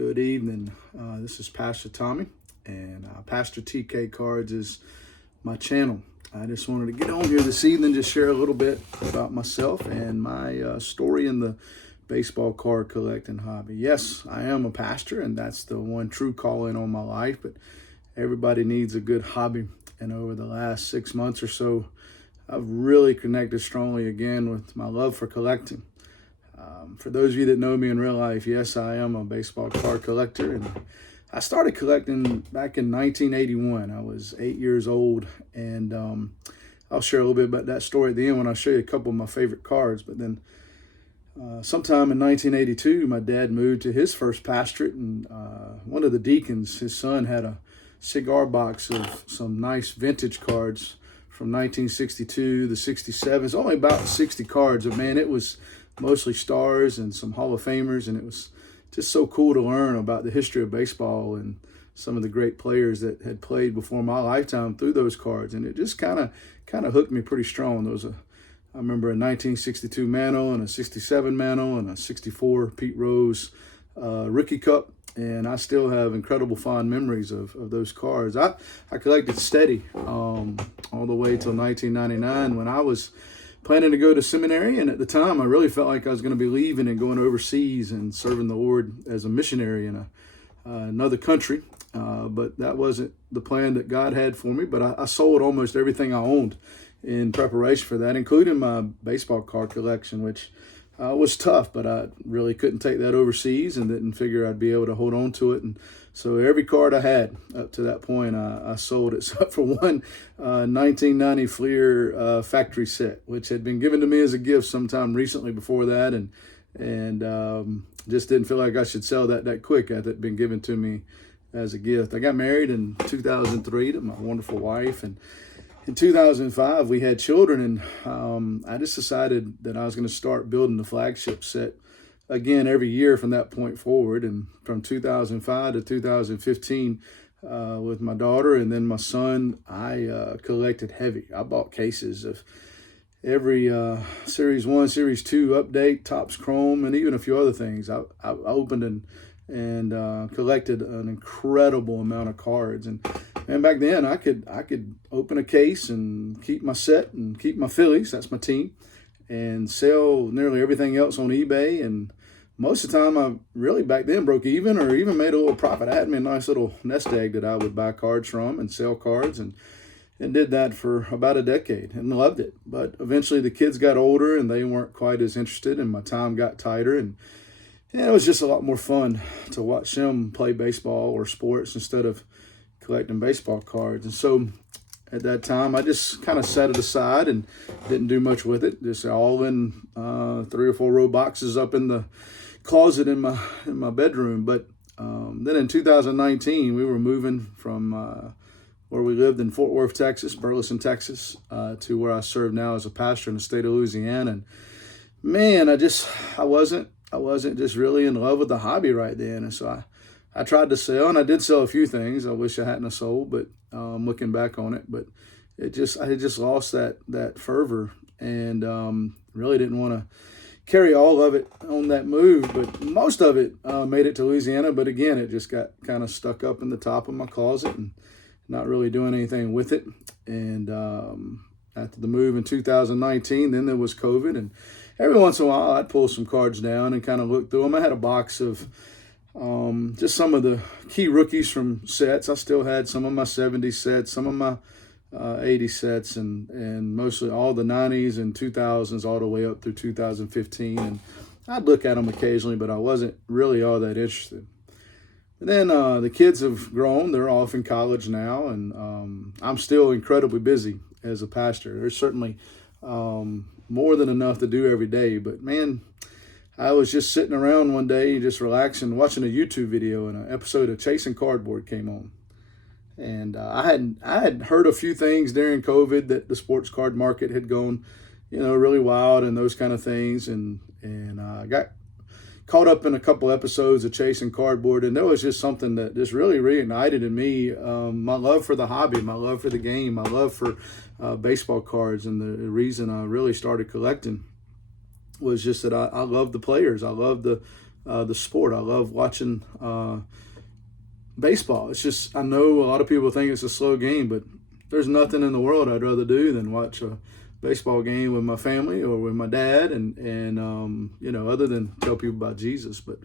Good evening. This is Pastor Tommy, and PastorTKCards is my channel. I just wanted to get on here this evening, just share a little bit about myself and my story in the baseball card collecting hobby. Yes, I am a pastor, and that's the one true calling on my life, but everybody needs a good hobby. And over the last 6 months or so, I've really connected strongly again with my love for collecting. For those of you that know me in real life, yes, I am a baseball card collector, and I started collecting back in 1981. I was 8 years old, and I'll share a little bit about that story at the end when I show you a couple of my favorite cards. But then sometime in 1982, my dad moved to his first pastorate, and one of the deacons, his son, had a cigar box of some nice vintage cards from 1962 to 67. It's only about 60 cards, but man, it was mostly stars and some Hall of Famers, and it was just so cool to learn about the history of baseball and some of the great players that had played before my lifetime through those cards. And it just kind of hooked me pretty strong. There was I remember a 1962 Mantle and a 67 Mantle and a 64 Pete Rose Rookie Cup, and I still have incredible fond memories of those cards. I collected steady all the way till 1999 when I was planning to go to seminary, and at the time I really felt like I was going to be leaving and going overseas and serving the Lord as a missionary in another country, but that wasn't the plan that God had for me. But I sold almost everything I owned in preparation for that, including my baseball card collection, which was tough, but I really couldn't take that overseas and didn't figure I'd be able to hold on to it. And so every card I had up to that point, I sold, except for one 1990 Fleer factory set, which had been given to me as a gift sometime recently before that, and just didn't feel like I should sell that quick after it had been given to me as a gift. I got married in 2003 to my wonderful wife, and in 2005 we had children, and I just decided that I was going to start building the flagship set again every year from that point forward. And from 2005 to 2015 with my daughter and then my son, I collected heavy. I bought cases of every Series 1, Series 2 update, Topps Chrome, and even a few other things. I opened and collected an incredible amount of cards. And back then I could open a case and keep my set and keep my Phillies, that's my team, and sell nearly everything else on eBay. And most of the time I really back then broke even or even made a little profit. I had me a nice little nest egg that I would buy cards from and sell cards, and did that for about a decade and loved it. But eventually the kids got older and they weren't quite as interested, and my time got tighter, and it was just a lot more fun to watch them play baseball or sports instead of collecting baseball cards. And so at that time, I just kind of set it aside and didn't do much with it, just all in 3 or 4 row boxes up in the closet in my bedroom. But then in 2019, we were moving from where we lived in Fort Worth, Texas, Burleson, Texas, to where I serve now as a pastor in the state of Louisiana. And man, I wasn't just really in love with the hobby right then. And so I tried to sell, and I did sell a few things I wish I hadn't have sold, but looking back on it, but I had just lost that fervor, and really didn't want to carry all of it on that move. But most of it made it to Louisiana, but again, it just got kind of stuck up in the top of my closet and not really doing anything with it. And after the move in 2019, then there was COVID, and every once in a while I'd pull some cards down and kind of look through them. I had a box of just some of the key rookies from sets. I still had some of my 70s sets, some of my 80 sets, and mostly all the 90s and 2000s all the way up through 2015. And I'd look at them occasionally, but I wasn't really all that interested. And then the kids have grown. They're off in college now, and I'm still incredibly busy as a pastor. There's certainly more than enough to do every day, but man, I was just sitting around one day, just relaxing, watching a YouTube video, and an episode of Chasing Cardboard came on. And I had heard a few things during COVID that the sports card market had gone, really wild and those kind of things. And I got caught up in a couple episodes of Chasing Cardboard, and there was just something that just really reignited in me my love for the hobby, my love for the game, my love for baseball cards. And the reason I really started collecting was just that I love the players. I love the the sport. I love watching baseball. It's just, I know a lot of people think it's a slow game, but there's nothing in the world I'd rather do than watch a baseball game with my family or with my dad, and other than tell people about Jesus. But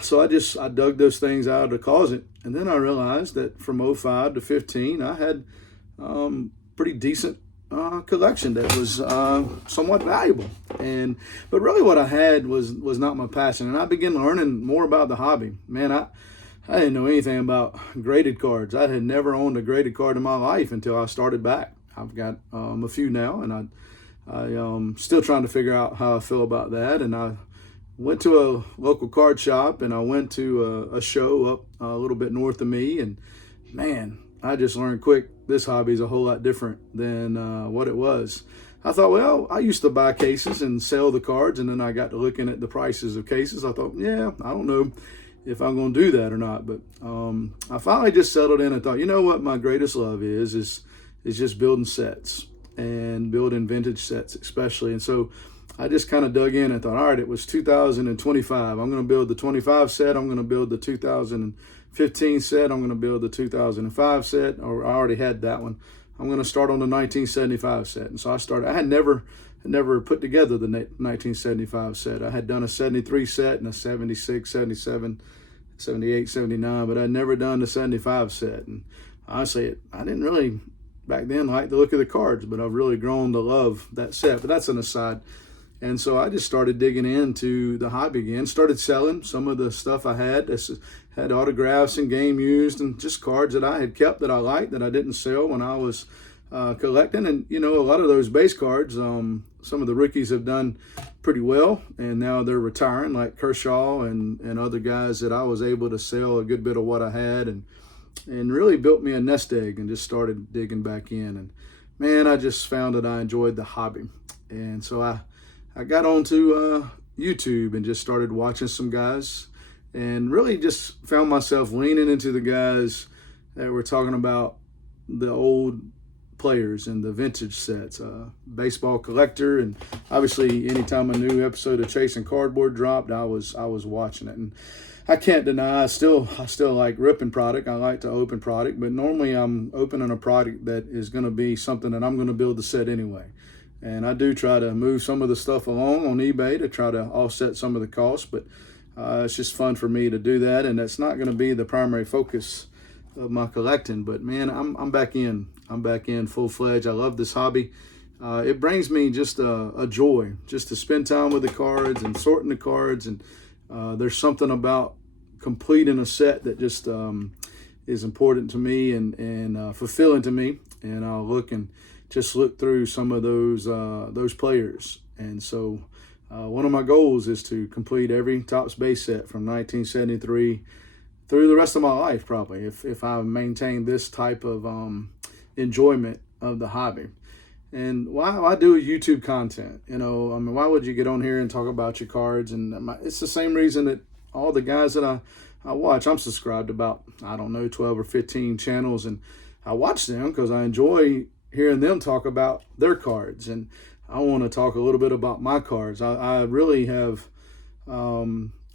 so I dug those things out of the closet, and then I realized that from 05 to 15, I had pretty decent collection that was somewhat valuable. But really what I had was not my passion, and I began learning more about the hobby. Man, I didn't know anything about graded cards. I had never owned a graded card in my life until I started back. I've got a few now, and I still trying to figure out how I feel about that. And I went to a local card shop, and I went to a show up a little bit north of me, and man, I just learned quick this hobby is a whole lot different than what it was. I thought, well, I used to buy cases and sell the cards, and then I got to looking at the prices of cases. I thought, yeah, I don't know if I'm going to do that or not. But I finally just settled in and thought, you know what my greatest love is just building sets and building vintage sets especially. And so I just kind of dug in and thought, all right, it was 2025. I'm going to build the 25 set. I'm going to build the 2015 set. I'm going to build the 2005 set, or I already had that one. I'm going to start on the 1975 set. And so I had never put together the 1975 set. I had done a 73 set and a 76, 77, 78, 79, but I'd never done the 75 set. And honestly, I didn't really back then like the look of the cards, but I've really grown to love that set. But that's an aside. And so I just started digging into the hobby again, started selling some of the stuff I had. Had autographs and game used and just cards that I had kept that I liked that I didn't sell when I was collecting. And, a lot of those base cards, some of the rookies have done pretty well, and now they're retiring, like Kershaw and other guys that I was able to sell a good bit of what I had, and really built me a nest egg and just started digging back in. And man, I just found that I enjoyed the hobby. And so I got onto YouTube and just started watching some guys, and really just found myself leaning into the guys that were talking about the old players and the vintage sets, baseball collector. And obviously anytime a new episode of Chasing Cardboard dropped, I was watching it. And I can't deny I still like ripping product. I like to open product, but normally I'm opening a product that is going to be something that I'm going to build the set anyway. And I do try to move some of the stuff along on eBay to try to offset some of the costs, but it's just fun for me to do that, and that's not going to be the primary focus of my collecting. But man, I'm back in. I'm back in full-fledged. I love this hobby. It brings me just a joy just to spend time with the cards and sorting the cards, and there's something about completing a set that just is important to me and fulfilling to me. And I'll look through some of those players. And so one of my goals is to complete every Topps base set from 1973 through the rest of my life, probably, if I maintain this type of enjoyment of the hobby. And why do YouTube content? Why would you get on here and talk about your cards? And it's the same reason that all the guys that I watch, I'm subscribed to about, 12 or 15 channels, and I watch them because I enjoy hearing them talk about their cards, and I want to talk a little bit about my cards. I really have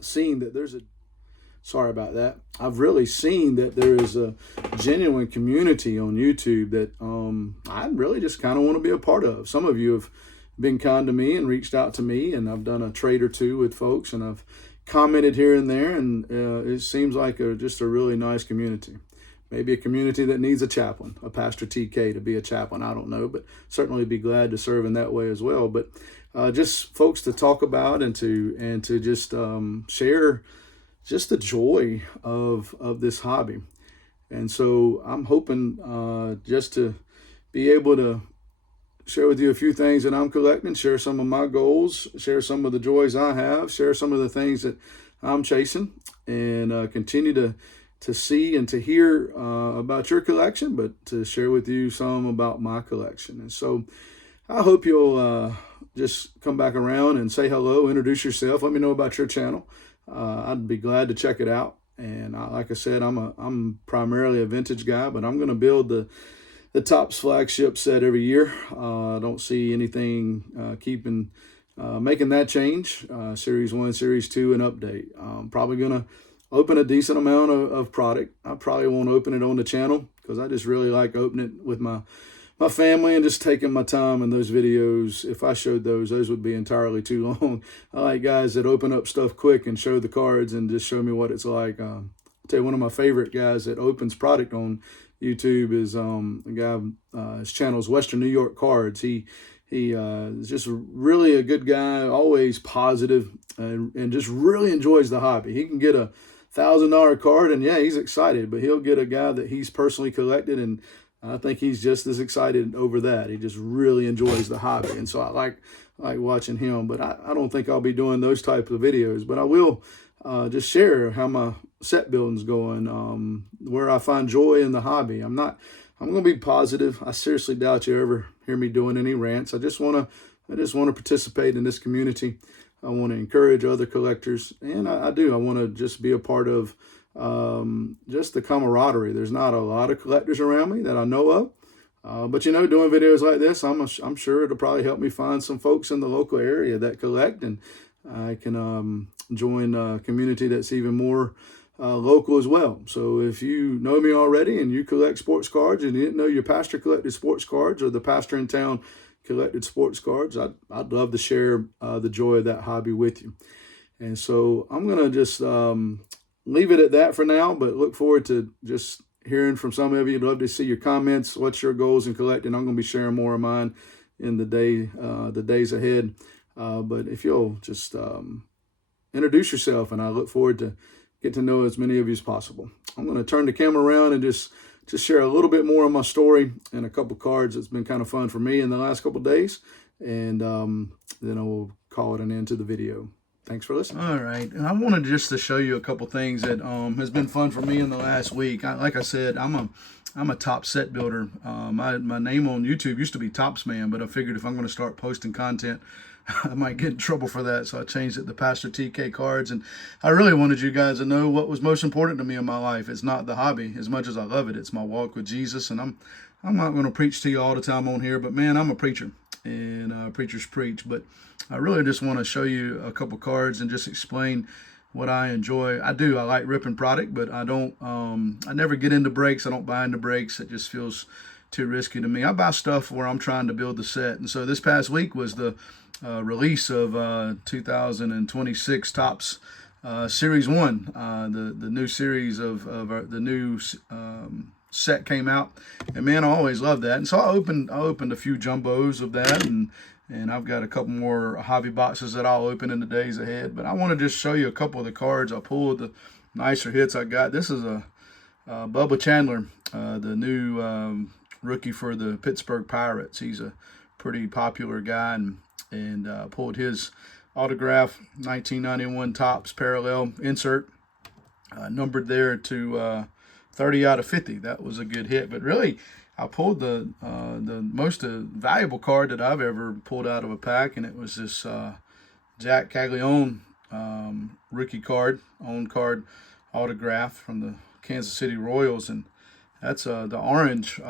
seen that I've really seen that there is a genuine community on YouTube that I really just kind of want to be a part of. Some of you have been kind to me and reached out to me, and I've done a trade or two with folks, and I've commented here and there, and it seems like just a really nice community. Maybe a community that needs a chaplain, a Pastor TK to be a chaplain. I don't know, but certainly be glad to serve in that way as well. But just folks to talk about and to just share just the joy of this hobby. And so I'm hoping just to be able to share with you a few things that I'm collecting, share some of my goals, share some of the joys I have, share some of the things that I'm chasing, and continue to see and to hear about your collection, but to share with you some about my collection. And so I hope you'll just come back around and say hello, introduce yourself, let me know about your channel. I'd be glad to check it out. And like I said, I'm primarily a vintage guy, but I'm going to build the Topps flagship set every year. I don't see anything keeping making that change, Series 1, Series 2, and update. I'm probably going to open a decent amount of product. I probably won't open it on the channel because I just really like opening it with my family and just taking my time. And those videos, if I showed those would be entirely too long. I like guys that open up stuff quick and show the cards and just show me what it's like. I'll tell you, one of my favorite guys that opens product on YouTube is a guy, his channel is Western New York Cards. He is just really a good guy, always positive, and just really enjoys the hobby. He can get a $1,000 card, and yeah, he's excited, but he'll get a guy that he's personally collected, and I think he's just as excited over that. He just really enjoys the hobby, and so I like watching him. But I don't think I'll be doing those types of videos, but I will just share how my set building's going, where I find joy in the hobby. I'm going to be positive. I seriously doubt you ever hear me doing any rants. I just want to participate in this community. I want to encourage other collectors, and I do. I want to just be a part of just the camaraderie. There's not a lot of collectors around me that I know of, but doing videos like this, I'm sure it'll probably help me find some folks in the local area that collect, and I can join a community that's even more local as well. So if you know me already and you collect sports cards and you didn't know your pastor collected sports cards or the pastor in town collected sports cards, I'd love to share the joy of that hobby with you. And so I'm going to just leave it at that for now, but look forward to just hearing from some of you. I'd love to see your comments. What's your goals in collecting? I'm going to be sharing more of mine in the days ahead. But if you'll just introduce yourself, and I look forward to get to know as many of you as possible. I'm going to turn the camera around and just share a little bit more of my story and a couple cards that's been kind of fun for me in the last couple of days. And then I will call it an end to the video. Thanks for listening. All right. And I wanted just to show you a couple things that has been fun for me in the last week. Like I said, I'm a top set builder. My name on YouTube used to be Tops Man, but I figured if I'm going to start posting content, I might get in trouble for that, so I changed it to PastorTKCards. And I really wanted you guys to know what was most important to me in my life. It's not the hobby as much as I love it. It's my walk with Jesus. And I'm not going to preach to you all the time on here, but man, I'm a preacher, and preachers preach. But I really just want to show you a couple cards and just explain what I enjoy. I like ripping product, but I never get into breaks. I don't buy into breaks. It just feels too risky to me. I buy stuff where I'm trying to build the set. And so this past week was the release of 2026 Topps Series 1. The new series of the new set came out, and man, I always love that. And so I opened a few jumbos of that, and I've got a couple more hobby boxes that I'll open in the days ahead. But I want to just show you a couple of the cards I pulled, the nicer hits I got. This is a Bubba Chandler, the new rookie for the Pittsburgh Pirates. He's a pretty popular guy, and pulled his autograph 1991 Topps parallel insert, numbered there to 30 out of 50. That was a good hit. But really, I pulled the most valuable card that I've ever pulled out of a pack, and it was this Jack Caglione rookie card, own card autograph from the Kansas City Royals, and that's the orange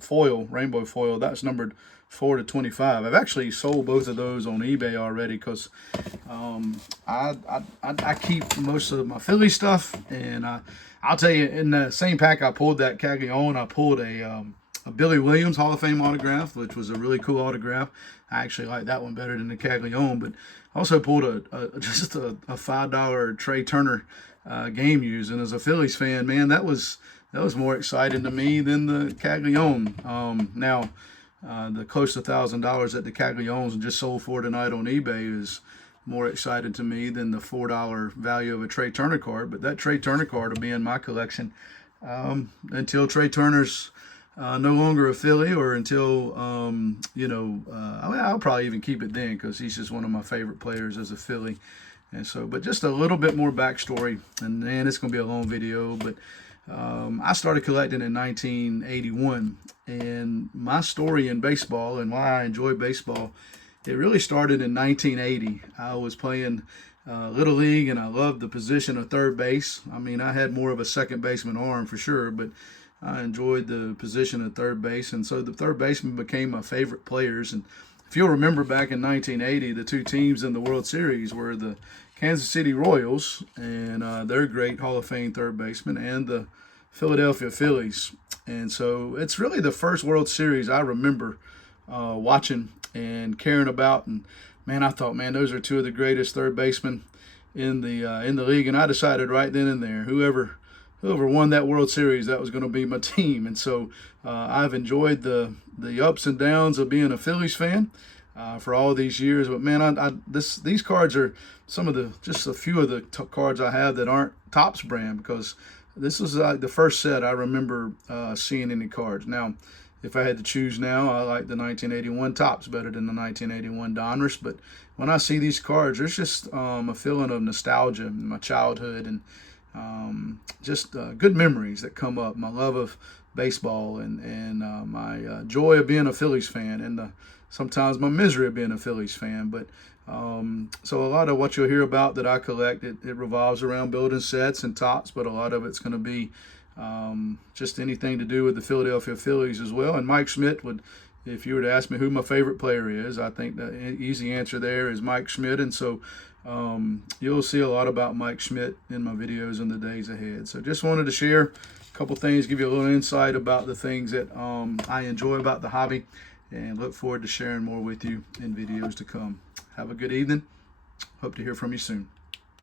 foil, rainbow foil. That's numbered 4 to 25. I've actually sold both of those on eBay already because I keep most of my Philly stuff, and I'll tell you, in the same pack I pulled that Caglione, I pulled a Billy Williams Hall of Fame autograph, which was a really cool autograph. I actually like that one better than the Caglione, but also pulled just a $5 Trey Turner game use. And as a Phillies fan, man, that was more exciting to me than the Caglione. Now, the close to $1,000 that the Cagliones just sold for tonight on eBay is more exciting to me than the $4 value of a Trey Turner card. But that Trey Turner card will be in my collection until Trey Turner's no longer a Philly, or until I'll probably even keep it then because he's just one of my favorite players as a Philly. And so, but just a little bit more backstory, and man, it's going to be a long video, but I started collecting in 1981, and my story in baseball and why I enjoy baseball, it really started in 1980. I was playing Little League, and I loved the position of third base. I mean, I had more of a second baseman arm for sure, but I enjoyed the position of third base, and so the third baseman became my favorite players. And if you'll remember back in 1980, the two teams in the World Series were the Kansas City Royals and their great Hall of Fame third baseman, and the Philadelphia Phillies. And so it's really the first World Series I remember watching and caring about. And man, I thought, man, those are two of the greatest third basemen in the league. And I decided right then and there, whoever won that World Series, that was going to be my team. And so I've enjoyed the ups and downs of being a Phillies fan for all these years. But man, these cards are just a few of the cards I have that aren't Topps brand, because this was the first set I remember seeing any cards. Now, if I had to choose now, I like the 1981 Topps better than the 1981 Donruss. But when I see these cards, there's just a feeling of nostalgia in my childhood, and just good memories that come up. My love of baseball, and my joy of being a Phillies fan, and sometimes my misery of being a Phillies fan. But so a lot of what you'll hear about that I collect, it revolves around building sets and Topps, but a lot of it's going to be just anything to do with the Philadelphia Phillies as well. And Mike Schmidt would, if you were to ask me who my favorite player is, I think the easy answer there is Mike Schmidt. And so you'll see a lot about Mike Schmidt in my videos in the days ahead. So just wanted to share a couple things, give you a little insight about the things that I enjoy about the hobby, and look forward to sharing more with you in videos to come. Have a good evening. Hope to hear from you soon.